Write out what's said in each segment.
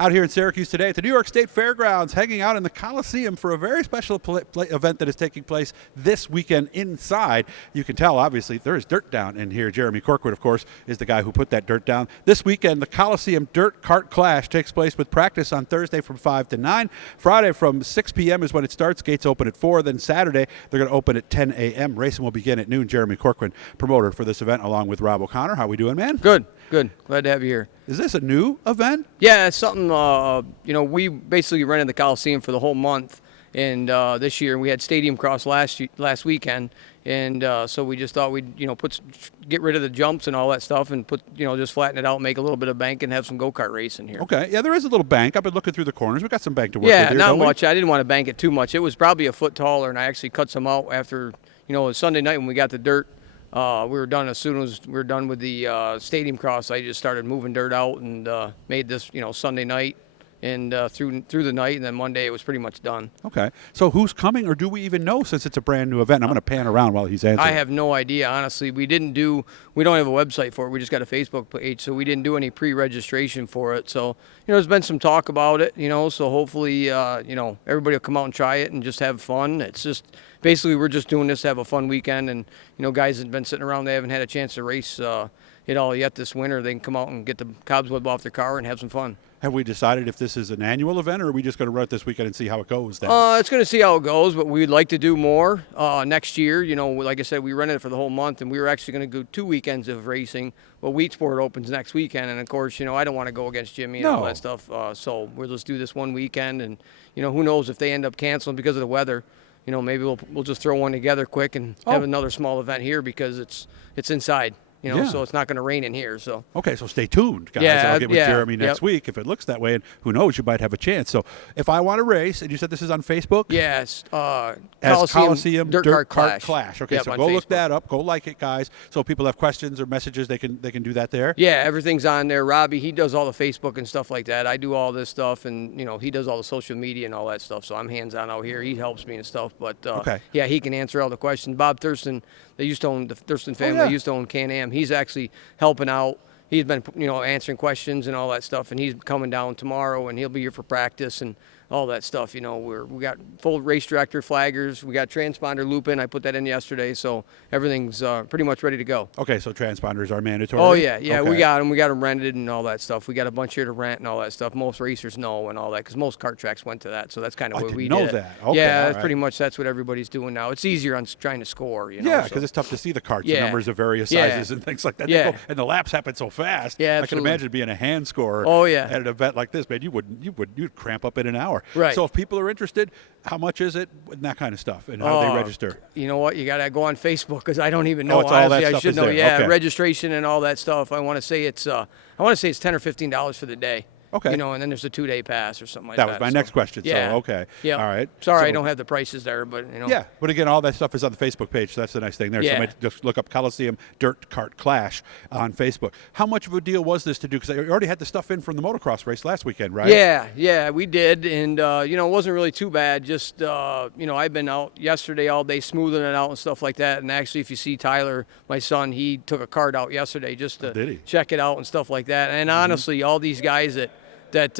Out here in Syracuse today at the New York State Fairgrounds, hanging out in the Coliseum for a very special event that is taking place this weekend inside. You can tell, obviously, there is dirt down in here. Jeremie Corcoran, of course, is the guy who put that dirt down. This weekend, the Coliseum Dirt Kart Clash takes place with practice on Thursday from 5 to 9. Friday from 6 p.m. is when it starts. Gates open at 4. Then Saturday, they're going to open at 10 a.m. Racing will begin at noon. Jeremie Corcoran, promoter for this event, along with Rob O'Connor. How we doing, man? Good. Glad to have you here. Is this a new event? Yeah, it's something, we basically rented the Coliseum for the whole month. And this year we had Stadium Cross last weekend. And so we just thought we'd, get rid of the jumps and all that stuff and just flatten it out, make a little bit of bank and have some go-kart racing here. Okay. Yeah, there is a little bank. I've been looking through the corners. We've got some bank to work with here. here, Yeah, not don't we? much. I didn't want to bank it too much. It was probably a foot taller, and I actually cut some out after, Sunday night when we got the dirt. We were done as soon as we were done with the Stadium Cross. I just started moving dirt out and made this, Sunday night and through the night, and then Monday it was pretty much done. Okay. So who's coming, or do we even know since it's a brand new event? I'm going to pan around while he's answering. I have no idea, honestly. We don't have a website for it. We just got a Facebook page, so we didn't do any pre-registration for it. So, there's been some talk about it, so hopefully, everybody will come out and try it and just have fun. It's just, basically, we're just doing this to have a fun weekend, and, guys have been sitting around, they haven't had a chance to race it all yet this winter. They can come out and get the cobweb off their car and have some fun. Have we decided if this is an annual event, or are we just going to run it this weekend and see how it goes then? It's going to see how it goes, but we'd like to do more next year. Like I said, we rented it for the whole month, and we were actually going to go 2 weekends of racing. Well, Wheat Sport opens next weekend, and of course, I don't want to go against Jimmy and all that stuff. So we'll just do this one weekend, and who knows if they end up canceling because of the weather. Maybe we'll just throw one together quick and have another small event here because it's inside. So it's not going to rain in here. So okay, so stay tuned, guys. Yeah, I'll get with Jeremie next week if it looks that way, and who knows, you might have a chance. So if I want to race, and you said this is on Facebook? Yes, Coliseum Dirt Kart Clash. Okay, yep, so go Facebook. Look that up. Go like it, guys. So if people have questions or messages, they can do that there. Yeah, everything's on there. Robbie, he does all the Facebook and stuff like that. I do all this stuff, and he does all the social media and all that stuff. So I'm hands-on out here. He helps me and stuff. But yeah, he can answer all the questions. Bob Thurston, they used to own the Thurston family. They used to own Can-Am. He's actually helping out. He's been, answering questions and all that stuff, and he's coming down tomorrow, and he'll be here for practice and all that stuff. We got full race director flaggers. We got transponder loop in. I put that in yesterday, so everything's pretty much ready to go. Okay, so transponders are mandatory? Oh, yeah. Okay. We got them rented and all that stuff. We got a bunch here to rent and all that stuff. Most racers know and all that because most kart tracks went to that, so that's kind of what we did. I didn't know that. Okay, yeah, that's pretty much that's what everybody's doing now. It's easier on trying to score, Yeah, because it's tough to see the karts, the numbers of various sizes and things like that. Yeah. And the laps happen so fast. Yeah, absolutely. I can imagine being a hand scorer at an event like this, man. You'd cramp up in an hour. Right. So if people are interested, how much is it and that kind of stuff, and how do they register? You know what? You got to go on Facebook because I don't even know. It's all that I stuff should is know. there. Yeah, Okay. Registration and all that stuff. I want to say it's $10 or $15 for the day. Okay. And then there's a 2-day pass or something like that. That was my next question. Yeah. So, okay. Yeah. All right. Sorry, so, I don't have the prices there, but Yeah, but again, all that stuff is on the Facebook page, so that's the nice thing there. Yeah. So just look up Coliseum Dirt Kart Clash on Facebook. How much of a deal was this to do? Because you already had the stuff in from the motocross race last weekend, right? Yeah, we did, and it wasn't really too bad. Just I've been out yesterday all day smoothing it out and stuff like that. And actually, if you see Tyler, my son, he took a kart out yesterday just to check it out and stuff like that. And honestly, all these guys that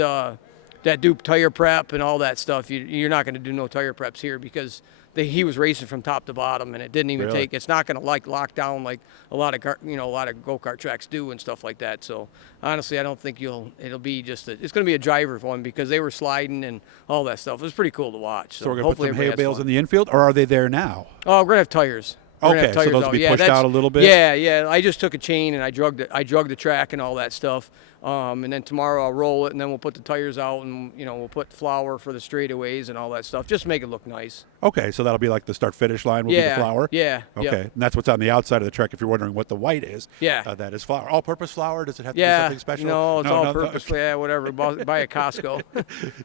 do tire prep and all that stuff, you're not going to do no tire preps here because he was racing from top to bottom, and it didn't even take. It's not going to lock down like a lot of go-kart tracks do and stuff like that. So honestly, I don't think it'll be just it's going to be a driver one because they were sliding and all that stuff. It was pretty cool to watch. So we're going to put some hay bales in the infield, or are they there now? Oh, we're going to have tires. Okay, so those will be pushed out a little bit? Yeah. I just took a chain and I drug the track and all that stuff. And then tomorrow I'll roll it, and then we'll put the tires out, and we'll put flour for the straightaways and all that stuff. Just make it look nice. Okay, so that'll be like the start-finish line will be the flour? Yeah. Okay, and that's what's on the outside of the track if you're wondering what the white is. Yeah. That is flour. All-purpose flour? Does it have to be something special? No, it's all-purpose. Yeah, whatever. Buy at Costco.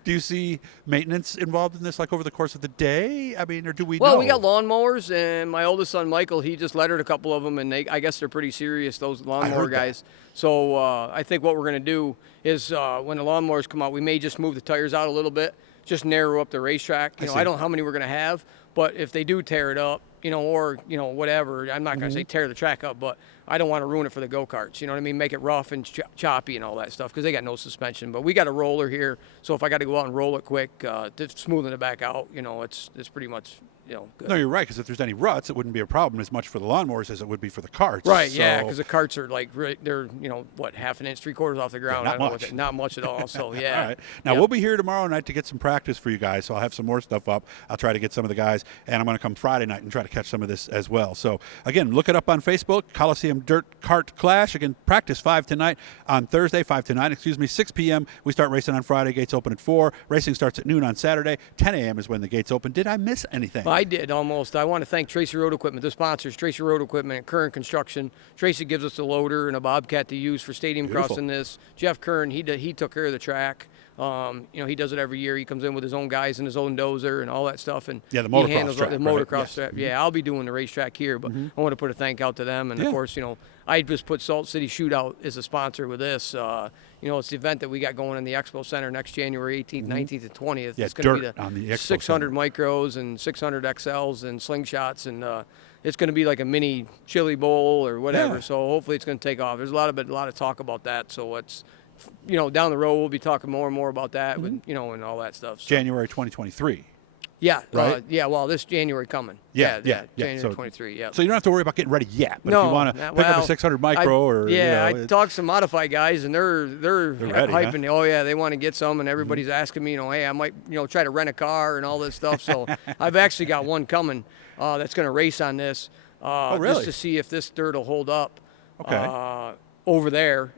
Do you see maintenance involved in this, like over the course of the day? I mean, or do we know? Well, we got lawnmowers, and my oldest son, Michael, he just lettered a couple of them, and I guess they're pretty serious, those lawnmower guys. So I think what we're going to do is when the lawnmowers come out, we may just move the tires out a little bit, just narrow up the racetrack. I don't know how many we're going to have, but if they do tear it up, or whatever. I'm not going to say tear the track up, but I don't want to ruin it for the go-karts. You know what I mean? Make it rough and choppy and all that stuff because they got no suspension. But we got a roller here, so if I got to go out and roll it quick, to smoothing it back out, it's pretty much. Good. No, you're right, because if there's any ruts, it wouldn't be a problem as much for the lawnmowers as it would be for the carts. Right, so. yeah, because the carts are like, they're, half an inch, 3/4 off the ground. Yeah, not much at all, so yeah. All right. Now, we'll be here tomorrow night to get some practice for you guys, so I'll have some more stuff up. I'll try to get some of the guys, and I'm going to come Friday night and try to catch some of this as well. So, again, look it up on Facebook, Coliseum Dirt Kart Clash. Again, practice 5 tonight on Thursday, 5 to 9, 6 p.m. We start racing on Friday. Gates open at 4. Racing starts at noon on Saturday. 10 a.m. is when the gates open. Did I miss anything? I did, almost. I want to thank Tracy Road Equipment, the sponsors, Tracy Road Equipment and Curran Construction. Tracy gives us a loader and a Bobcat to use for stadium crossing this. Jeff Curran, he took care of the track. He does it every year. He comes in with his own guys and his own dozer and all that stuff. And the motocross he handles track, the motocross right? track. Yeah, I'll be doing the racetrack here, but I want to put a thank out to them. And of course, I just put Salt City Shootout as a sponsor with this. It's the event that we got going in the Expo Center next January 18th, 19th, and 20th. Yeah, it's going to be the 600 micros and 600 XLs and slingshots, and it's going to be like a mini chili bowl or whatever. Yeah. So hopefully it's going to take off. There's a lot of talk about that. So it's, down the road we'll be talking more and more about that, and all that stuff. So. January 2023. Yeah, right. Well, this January coming. Yeah. January So, 23. Yeah. So you don't have to worry about getting ready yet. But no, if you want to pick up a 600 micro, I talked to some Modify guys, and they're ready, hyping. Huh? Oh yeah, they want to get some, and everybody's asking me, hey, I might, try to rent a car and all this stuff. So I've actually got one coming that's going to race on this, really? just to see if this dirt will hold up. Okay. Over there.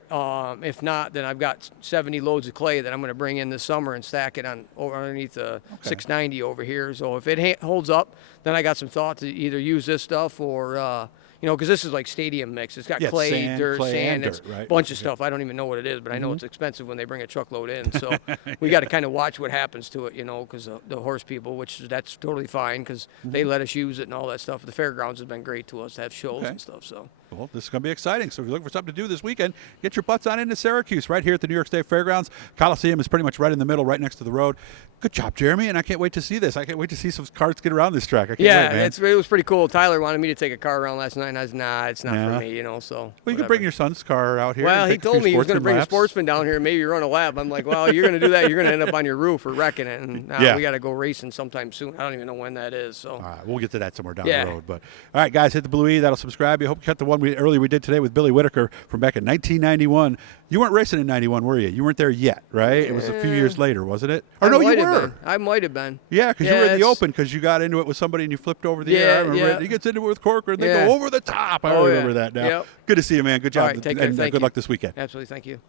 If not, then I've got 70 loads of clay that I'm going to bring in this summer and stack it underneath the 690 over here. So if it holds up, then I got some thought to either use this stuff or, because this is like stadium mix. It's got clay, sand, dirt, sand. It's Right? a bunch of stuff. I don't even know what it is, but I know it's expensive when they bring a truckload in. So we got to kind of watch what happens to it, because the horse people, that's totally fine because they let us use it and all that stuff. The fairgrounds has been great to us to have shows and stuff. So. Well, this is going to be exciting. So if you're looking for something to do this weekend, get your butts on into Syracuse right here at the New York State Fairgrounds. Coliseum is pretty much right in the middle, right next to the road. Good job, Jeremy, and I can't wait to see this. I can't wait to see some carts get around this track. I can't wait, man. It was pretty cool. Tyler wanted me to take a car around last night, and I was, nah, it's not for me, so. Well, you can bring your son's car out here. Well, he told me he was going to bring a sportsman down here and maybe run a lap. I'm like, well, you're going to do that, you're going to end up on your roof or wrecking it, and we got to go racing sometime soon. I don't even know when that is. So. All right, we'll get to that somewhere down the road. But all right, guys, hit the blue E. That'll subscribe. You hope you cut the one we did today with Billy Whitaker from back in 1991. You weren't racing in 91, were you? You weren't there yet, right? It was a few years later, wasn't it? Or no, you were. I might have been. Yeah, because you were in the open because you got into it with somebody and you flipped over the air. Yeah. He gets into it with Corcoran. They go over the top. I remember that now. Yep. Good to see you, man. Good job. All right, take care. And Thank good you. luck this weekend. Absolutely. Thank you.